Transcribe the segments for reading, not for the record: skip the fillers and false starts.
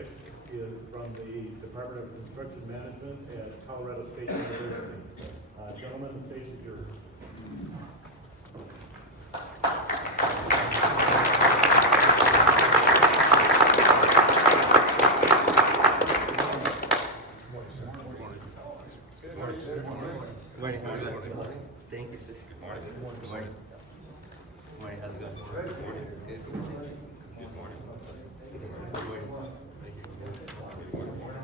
6 is from the Department of Construction Management at Colorado State University. Gentlemen, the stage is yours. Good morning. Thank you, sir. Good morning. Good morning. Good morning. How's it going? Good. Good. Good morning. Good morning. Thank you. Good morning. Good morning.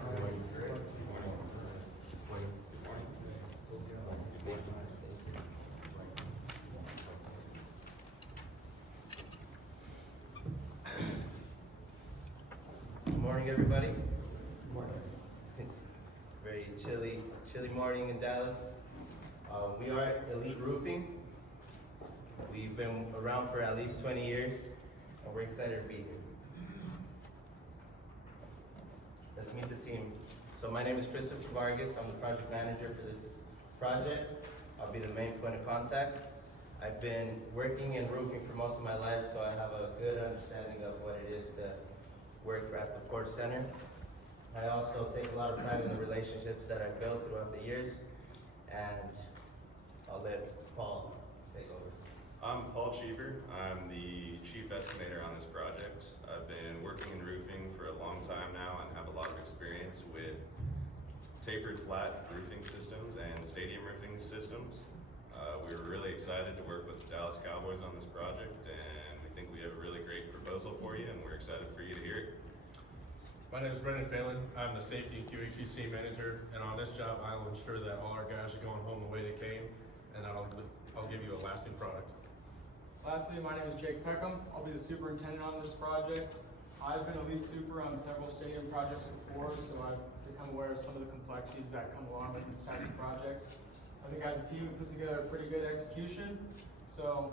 Good morning, everybody. Good morning. Very chilly morning in Dallas. We are Elite Roofing. We've been around for at least 20 years, and we're excited to be here. Let's meet the team. So my name is Christopher Vargas. I'm the project manager for this project. I'll be the main point of contact. I've been working in roofing for most of my life, so I have a good understanding of what it is to work at the Ford Center. I also take a lot of pride in the relationships that I've built throughout the years, and I'll let Paul take over. I'm Paul Cheever. I'm the chief estimator on this project. I've been working in roofing for a long time now and have a lot of experience with tapered flat roofing systems and stadium roofing systems. We were really excited to work with the Dallas Cowboys on this project, and we think we have a really great proposal for you, and we're excited for you to hear it. My name is Brendan Phelan. I'm the safety and QA/QC manager, and on this job, I will ensure that all our guys are going home the way they came, and I'll give you a lasting product. Lastly, my name is Jake Peckham. I'll be the superintendent on this project. I've been a lead super on several stadium projects before, so I've become aware of some of the complexities that come along with these type of projects. I think as a team, we put together a pretty good execution. So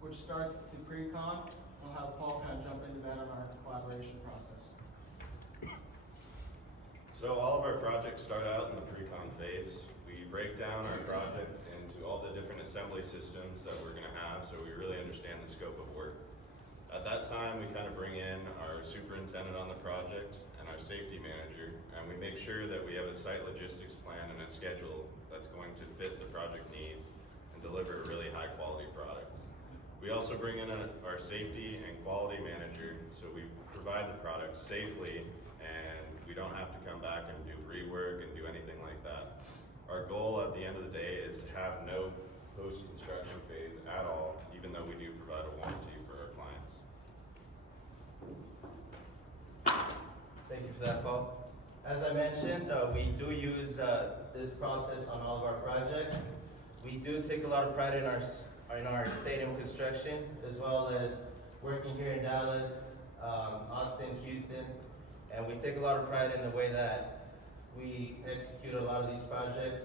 which starts with the pre-con. I'll have Paul kind of jump into that on our collaboration process. So all of our projects start out in the pre-con phase. We break down our project into all the different assembly systems that we're gonna have, so we really understand the scope of work. At that time, we kind of bring in our superintendent on the project and our safety manager, and we make sure that we have a site logistics plan and a schedule that's going to fit the project needs and deliver a really high quality product. We also bring in our safety and quality manager, so we provide the product safely and we don't have to come back and do rework and do anything like that. Our goal at the end of the day is to have no post-construction phase at all, even though we do provide a warranty for our clients. Thank you for that, Paul. As I mentioned, we do use this process on all of our projects. We do take a lot of pride in our stadium construction, as well as working here in Dallas, Austin, Houston, and we take a lot of pride in the way that we execute a lot of these projects.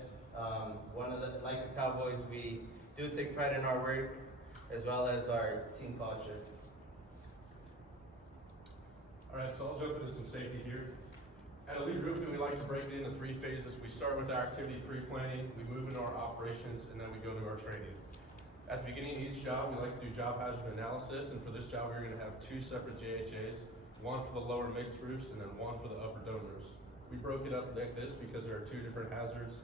Like the Cowboys, we do take pride in our work, as well as our team culture. All right, so I'll jump into some safety here. At Elite Roofing, we like to break it into 3 phases. We start with our activity pre-planning, we move into our operations, and then we go to our training. At the beginning of each job, we like to do job hazard analysis, and for this job, we're gonna have 2 separate JHAs, one for the lower mixed roofs and then one for the upper dome roofs. We broke it up like this because there are 2 different hazards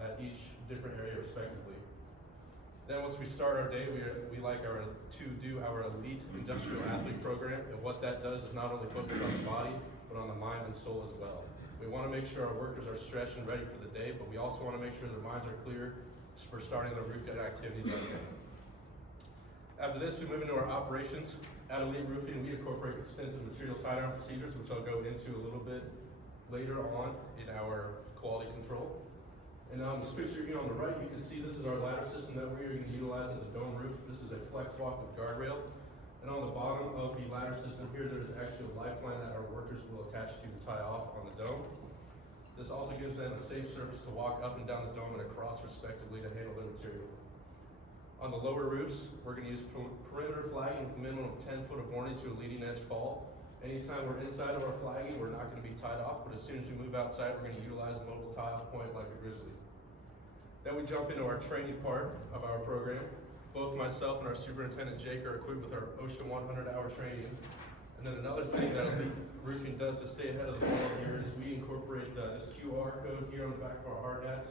at each different area respectively. Then once we start our day, we like to do our Elite Industrial Athlete Program, and what that does is not only focus on the body, but on the mind and soul as well. We want to make sure our workers are stretched and ready for the day, but we also want to make sure their minds are clear for starting their roof activities on the day. After this, we move into our operations. At Elite Roofing, we incorporate extensive material tie-down procedures, which I'll go into a little bit later on in our quality control. And on this picture here on the right, you can see this is our ladder system that we're going to utilize at the dome roof. This is a flex walk with guardrail. And on the bottom of the ladder system here, there's actually a lifeline that our workers will attach to tie off on the dome. This also gives them a safe surface to walk up and down the dome and across respectively to handle their material. On the lower roofs, we're going to use perimeter flagging with a minimum of 10 foot of warning to a leading edge fall. Anytime we're inside of our flagging, we're not going to be tied off, but as soon as we move outside, we're going to utilize a mobile tie-off point like a grizzly. Then we jump into our training part of our program. Both myself and our superintendent Jake are equipped with our OSHA 100-hour training, And then another thing that Elite Roofing does to stay ahead of the ball here is we incorporate this QR code here on the back of our hard hats.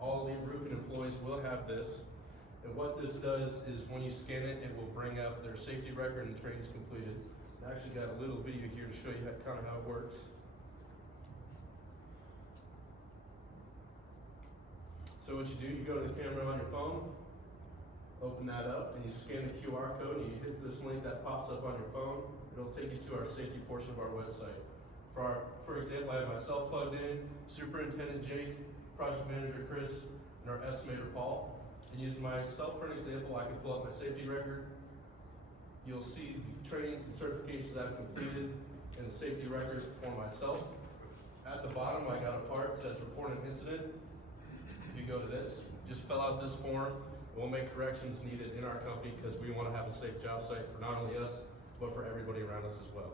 All Elite Roofing employees will have this. And what this does is when you scan it, it will bring up their safety record and trainings completed. I actually got a little video here to show you kind of how it works. So what you do, you go to the camera on your phone, open that up, and you scan the QR code, and you hit this link that pops up on your phone. It'll take you to our safety portion of our website. For example, I have myself plugged in, Superintendent Jake, Project Manager Chris, and our estimator Paul. And using myself for an example, I can pull up my safety record. You'll see the trainings and certifications I've completed and the safety records for myself. At the bottom, I got a part that says report an incident. You go to this, just fill out this form. We'll make corrections needed in our company because we want to have a safe job site for not only us, but for everybody around us as well.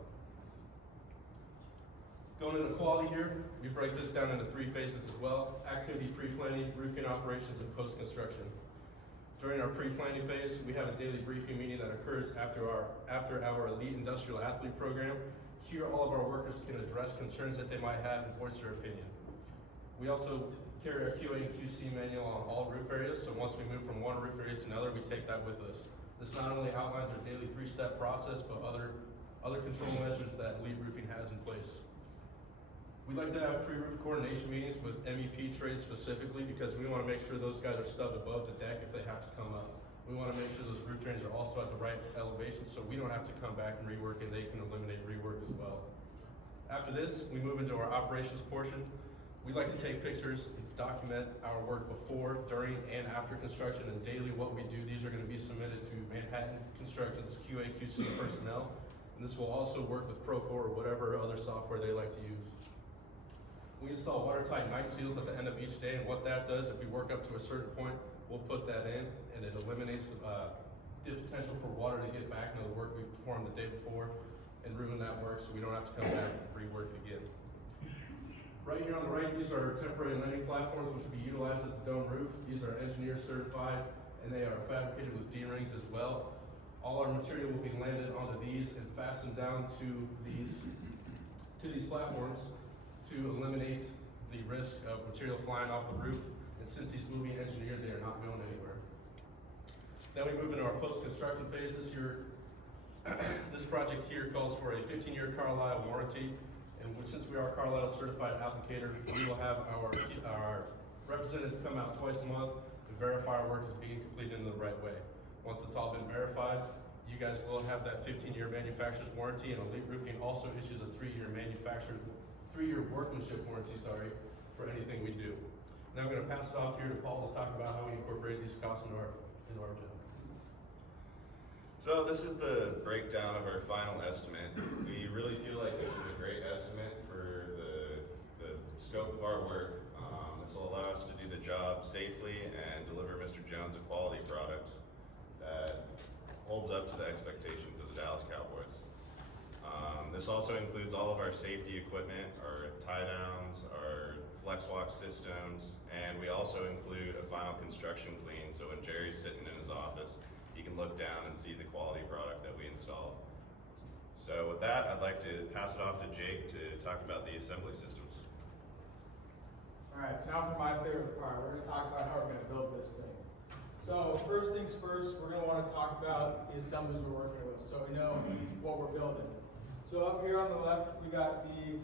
Going into quality here, we break this down into 3 phases as well: activity pre-planning, roofing operations, and post-construction. During our pre-planning phase, we have a daily briefing meeting that occurs after our Elite Industrial Athlete program. Here, all of our workers can address concerns that they might have and voice their opinion. We also carry our QA and QC manual on all roof areas, so once we move from one roof area to another, we take that with us. This not only outlines our daily 3-step process, but other control measures that Elite Roofing has in place. We like to have pre-roof coordination meetings with MEP trades specifically because we want to make sure those guys are stubbed above the deck if they have to come up. We want to make sure those roof drains are also at the right elevation so we don't have to come back and rework, and they can eliminate rework as well. After this, we move into our operations portion. We like to take pictures and document our work before, during, and after construction, and daily what we do. These are going to be submitted to Manhattan Construction's QA QC personnel, and this will also work with Procore or whatever other software they like to use. We install watertight night seals at the end of each day, and what that does, if we work up to a certain point, we'll put that in, and it eliminates the potential for water to get back into the work we performed the day before and ruin that work, so we don't have to come back and rework it again. Right here on the right, these are temporary landing platforms which will be utilized at the dome roof. These are engineer certified, and they are fabricated with D-rings as well. All our material will be landed onto these and fastened down to these platforms to eliminate the risk of material flying off the roof. And since these will be engineered, they are not going anywhere. Then we move into our post-construction phase. This project here calls for a 15-year Carlisle warranty. And since we are a Carlisle certified applicator, we will have our representative come out twice a month to verify our work is being completed in the right way. Once it's all been verified, you guys will have that 15-year manufacturer's warranty, and Elite Roofing also issues a 3-year workmanship warranty, for anything we do. Now I'm going to pass it off here to Paul to talk about how we incorporate these costs into our job. So this is the breakdown of our final estimate. We really feel like this is a great estimate for the scope of our work. This will allow us to do the job safely and deliver Mr. Jones a quality product that holds up to the expectations of the Dallas Cowboys. This also includes all of our safety equipment, our tie downs, our flex walk systems, and we also include a final construction clean, so when Jerry's sitting in his office, he can look down and see the quality product that we installed. So with that, I'd like to pass it off to Jake to talk about the assembly systems. All right, so now for my favorite part, we're going to talk about how we're going to build this thing. So first things first, we're going to want to talk about the assemblies we're working with, so we know what we're building. So up here on the left, we got the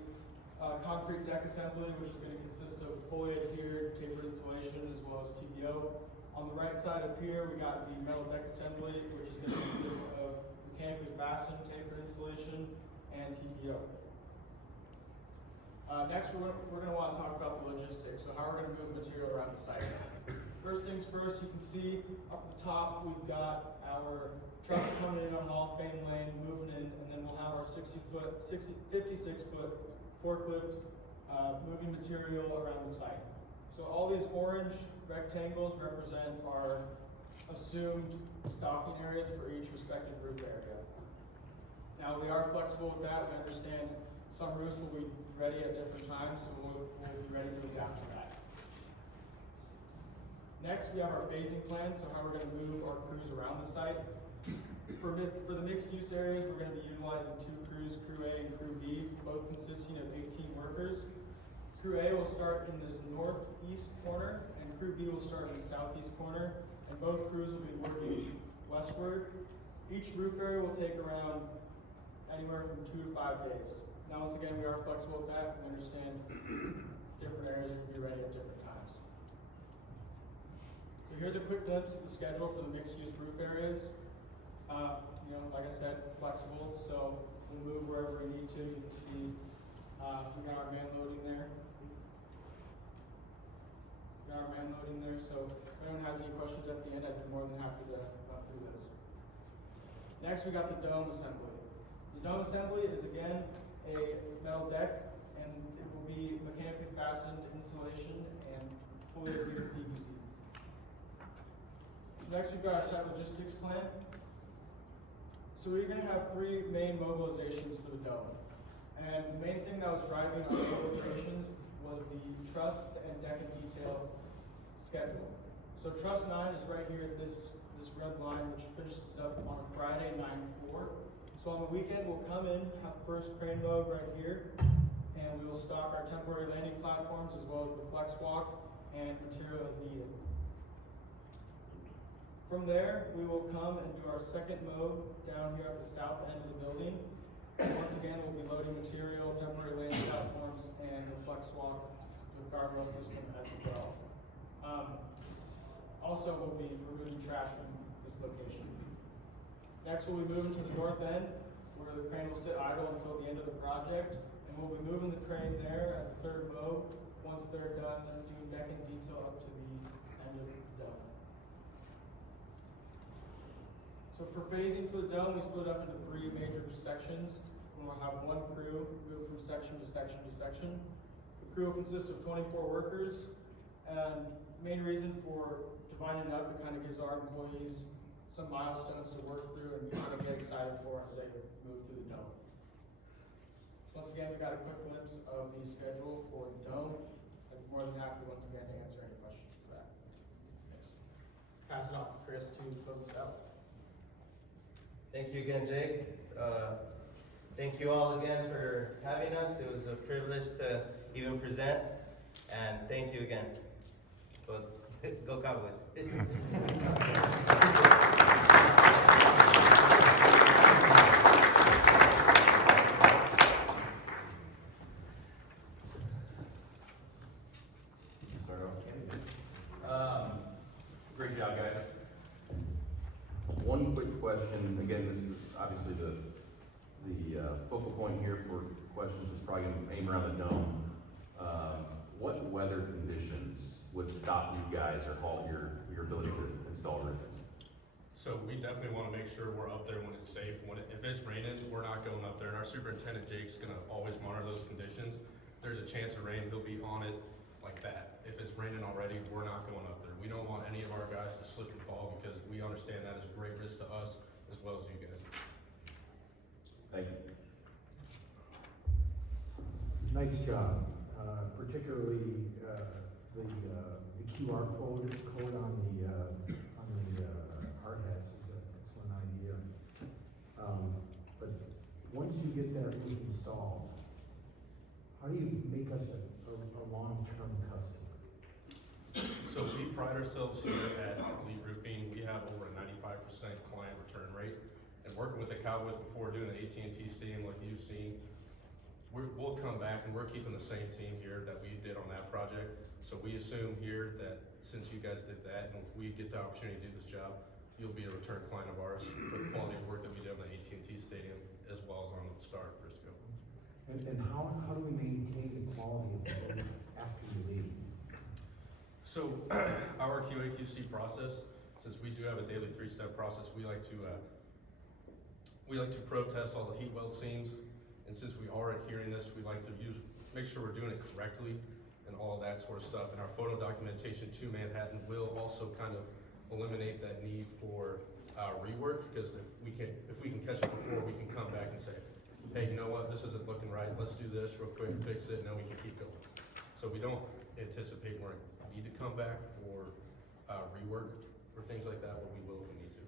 concrete deck assembly, which is going to consist of fully adhered tapered insulation as well as TPO. On the right side up here, we got the metal deck assembly, which is going to consist of mechanically fastened tapered insulation and TPO. Next, we're going to want to talk about the logistics, so how we're going to move material around the site. First things first, you can see up the top, we've got our trucks coming in on Hall of Fame Lane, moving in, and then we'll have our 56-foot forklift moving material around the site. So all these orange rectangles represent our assumed stocking areas for each respective roof area. Now, we are flexible with that. We understand some roofs will be ready at different times, so we'll be ready to adapt to that. Next, we have our phasing plan, so how we're going to move our crews around the site. For the mixed use areas, we're gonna be utilizing 2 crews, Crew A and Crew B, both consisting of 18 workers. Crew A will start in this northeast corner, and Crew B will start in the southeast corner, and both crews will be working westward. Each roof area will take around anywhere from 2 to 5 days. Now, once again, we are flexible with that. We understand different areas will be ready at different times. So here's a quick glimpse of the schedule for the mixed-use roof areas. You know, like I said, flexible, so we'll move wherever we need to. You can see we got our man loading there. So if anyone has any questions at the end, I'd be more than happy to run through those. Next, we got the dome assembly. The dome assembly is again a metal deck, and it will be mechanically fastened installation and fully adhered PVC. Next, we've got our site logistics plan. So we're going to have 3 main mobilizations for the dome. And the main thing that was driving our mobilizations was the truss and deck and detail schedule. So truss 9 is right here at this red line, which finishes up on Friday, 9/4. So on the weekend, we'll come in, have the first crane load right here, and we will stock our temporary landing platforms as well as the flex walk and material as needed. From there, we will come and do our second mode down here at the south end of the building. And once again, we'll be loading material, temporary landing platforms, and the flex walk, the guardrail system as well. Also, we'll be removing trash from this location. Next, we'll be moving to the north end, where the crane will sit idle until the end of the project. And we'll be moving the crane there as the third mode, once they're done doing deck and detail up to the end of the dome. So for phasing for the dome, we split up into 3 major sections. And we'll have 1 crew move from section to section to section. The crew will consist of 24 workers. And the main reason for dividing it up, it kind of gives our employees some milestones to work through and kind of get excited for as they move through the dome. So once again, we got a quick glimpse of the schedule for the dome. I'm more than happy once again to answer any questions for that. Thanks. Pass it off to Chris to close us out. Thank you again, Jake. Thank you all again for having us. It was a privilege to even present, and thank you again. Go Cowboys. Start off. Great job, guys. One quick question, again, this is obviously the focal point here for questions is probably going to aim around the dome. What weather conditions would stop you guys or halt your ability to install roofing? So we definitely want to make sure we're up there when it's safe. If it's raining, we're not going up there. And our superintendent, Jake's gonna always monitor those conditions. There's a chance of rain, he'll be on it like that. If it's raining already, we're not going up there. We don't want any of our guys to slip and fall because we understand that is a great risk to us as well as you guys. Thank you. Nice job, particularly the QR code on the hard hats is an excellent idea. But once you get that roof installed, how do you make us a long-term customer? So we pride ourselves here at Elite Roofing. We have over a 95% client return rate. And working with the Cowboys before doing the AT&T Stadium like you've seen, we'll come back and we're keeping the same team here that we did on that project. So we assume here that since you guys did that and if we get the opportunity to do this job, you'll be a return client of ours for the quality of work that we did on the AT&T Stadium as well as on the Star at Frisco. And how do we maintain the quality of the roof after you leave? So our QA/QC process, since we do have a daily 3-step process, we like to probe test all the heat weld seams. And since we are adhering this, we like to make sure we're doing it correctly and all of that sort of stuff. And our photo documentation to Manhattan will also kind of eliminate that need for rework, because if we can catch it before, we can come back and say, hey, you know what, this isn't looking right, let's do this real quick, fix it, and then we can keep going. So we don't anticipate we're gonna need to come back for rework or things like that, but we will if we need to.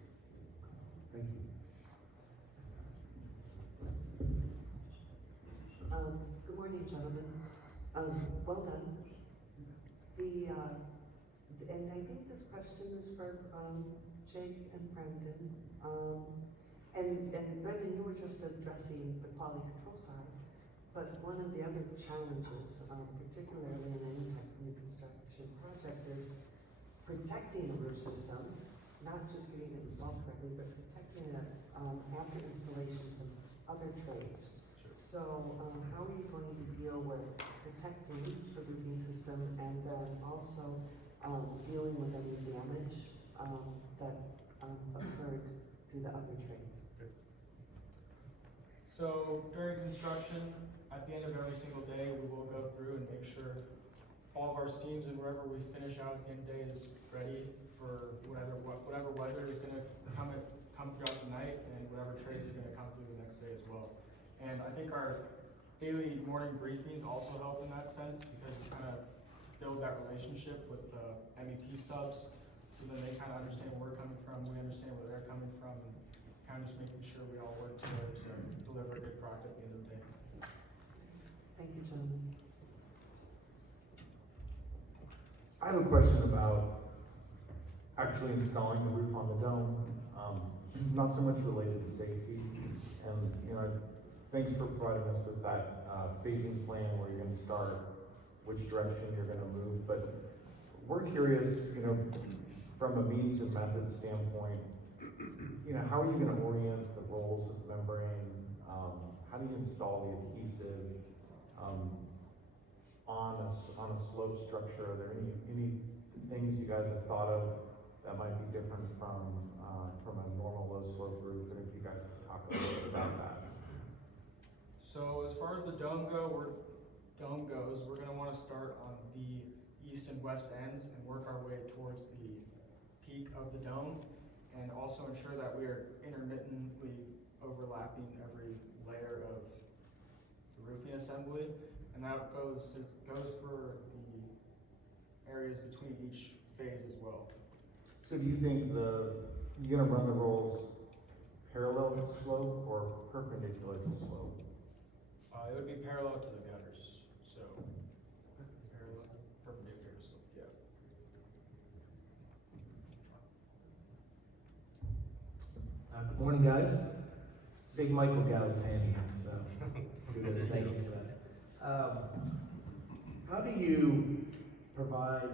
Thank you. Good morning, gentlemen. Well done. And I think this question is for, Jake and Brendan. And Brendan, you were just addressing the quality control side, but one of the other challenges, particularly in any type of new construction project, is protecting the roof system, not just getting it installed correctly, but protecting it, after installation from other trades. So, how are you going to deal with protecting the roofing system and then also, dealing with any damage, that, occurred to the other trades? So during construction, at the end of every single day, we will go through and make sure all of our seams and wherever we finish out at the end of the day is ready for whatever weather is gonna come throughout the night and whatever trades are gonna come through the next day as well. And I think our daily morning briefings also help in that sense because we kind of build that relationship with the MEP subs. So then they kind of understand where we're coming from, we understand where they're coming from, and kind of just making sure we all work together to deliver a good product at the end of the day. Thank you, gentlemen. I have a question about actually installing the roof on the dome. Not so much related to safety. And, you know, thanks for providing us with that phasing plan where you're gonna start, which direction you're gonna move. But we're curious, you know, from a means and methods standpoint, you know, how are you gonna orient the rolls of membrane? How do you install the adhesive on a slope structure? Are there any things you guys have thought of that might be different from a normal low slope roof? And if you guys could talk a little bit about that. So as far as the dome goes, we're gonna wanna start on the east and west ends and work our way towards the peak of the dome, and also ensure that we are intermittently overlapping every layer of the roofing assembly, and that goes for the areas between each phase as well. So do you think you're gonna run the rolls parallel to slope or perpendicular to slope? It would be parallel to the gutters, so parallel, perpendicular to slope, yeah. Good morning, guys. Big Michael Gallup fan here, so kudos, thank you for that. How do you provide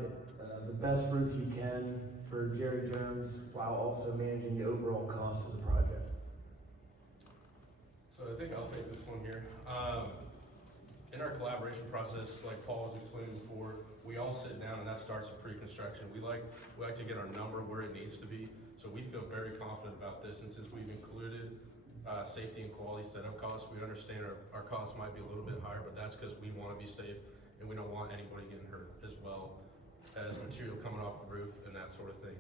the best roof you can for Jerry Jones while also managing the overall cost of the project? So I think I'll take this one here. In our collaboration process, like Paul was explaining before, we all sit down and that starts with pre-construction. We like to get our number where it needs to be. So we feel very confident about this, and since we've included safety and quality setup costs, we understand our costs might be a little bit higher, but that's because we want to be safe and we don't want anybody getting hurt as well as material coming off the roof and that sort of thing.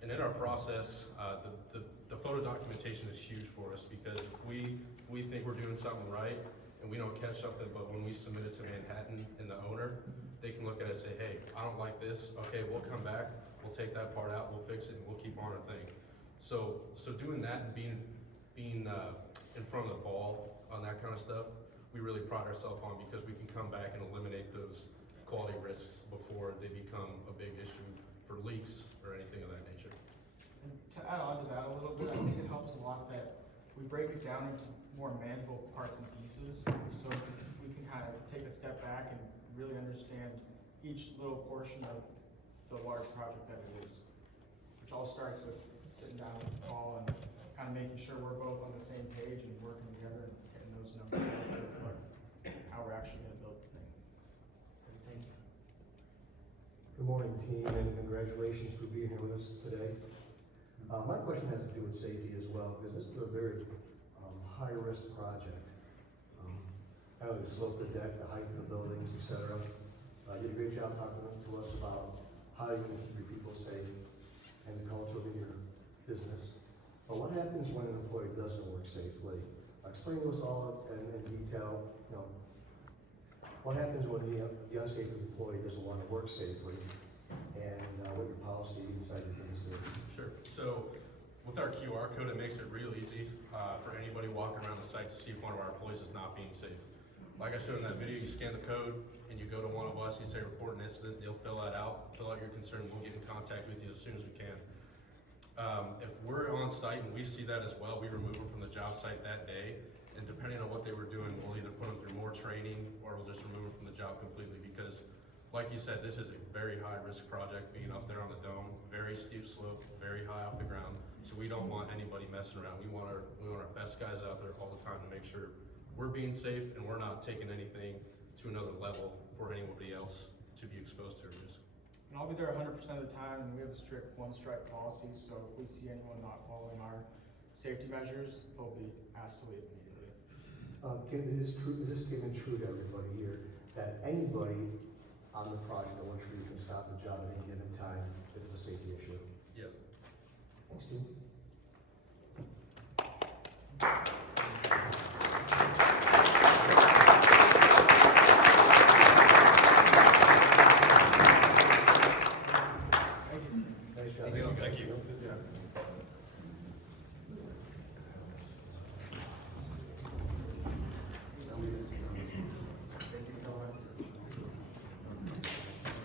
And in our process, the photo documentation is huge for us because if we think we're doing something right and we don't catch something, but when we submit it to Manhattan and the owner, they can look at it and say, hey, I don't like this. Okay, we'll come back, we'll take that part out, we'll fix it, and we'll keep on our thing. So doing that and being in front of the ball on that kind of stuff, we really pride ourselves on because we can come back and eliminate those quality risks before they become a big issue for leaks or anything of that nature. And to add on to that a little bit, I think it helps a lot that we break it down into more manageable parts and pieces, so we can kind of take a step back and really understand each little portion of the large project that it is, which all starts with sitting down with Paul and kind of making sure we're both on the same page and working together and getting those numbers to reflect how we're actually going to build the thing. Thank you. Good morning, team, and congratulations for being here with us today. My question has to do with safety as well, because this is a very high-risk project. How you slope the deck, the height of the buildings, etc. You did a great job talking to us about how you're going to keep your people safe and the culture of your business. But what happens when an employee doesn't work safely? Explain to us all in detail, you know, what happens when the unsafe employee doesn't want to work safely, and what your policy inside your business is? Sure. So With our QR code, it makes it real easy for anybody walking around the site to see if one of our employees is not being safe. Like I showed in that video, you scan the code and you go to one of us, you say report an incident, they'll fill that out, fill out your concern, we'll get in contact with you as soon as we can. If we're on site and we see that as well, we remove them from the job site that day. And depending on what they were doing, we'll either put them through more training or we'll just remove them from the job completely because like you said, this is a very high risk project being up there on the dome, very steep slope, very high off the ground. So we don't want anybody messing around. We want our best guys out there all the time to make sure we're being safe and we're not taking anything to another level for anybody else to be exposed to a risk. And I'll be there 100% of the time, and we have a strict one-strike policy, so if we see anyone not following our safety measures, they'll be asked to leave immediately. Is this statement true to everybody here, that anybody on the project that works for you can stop the job at any given time if it's a safety issue? Yes. Thanks, Dean.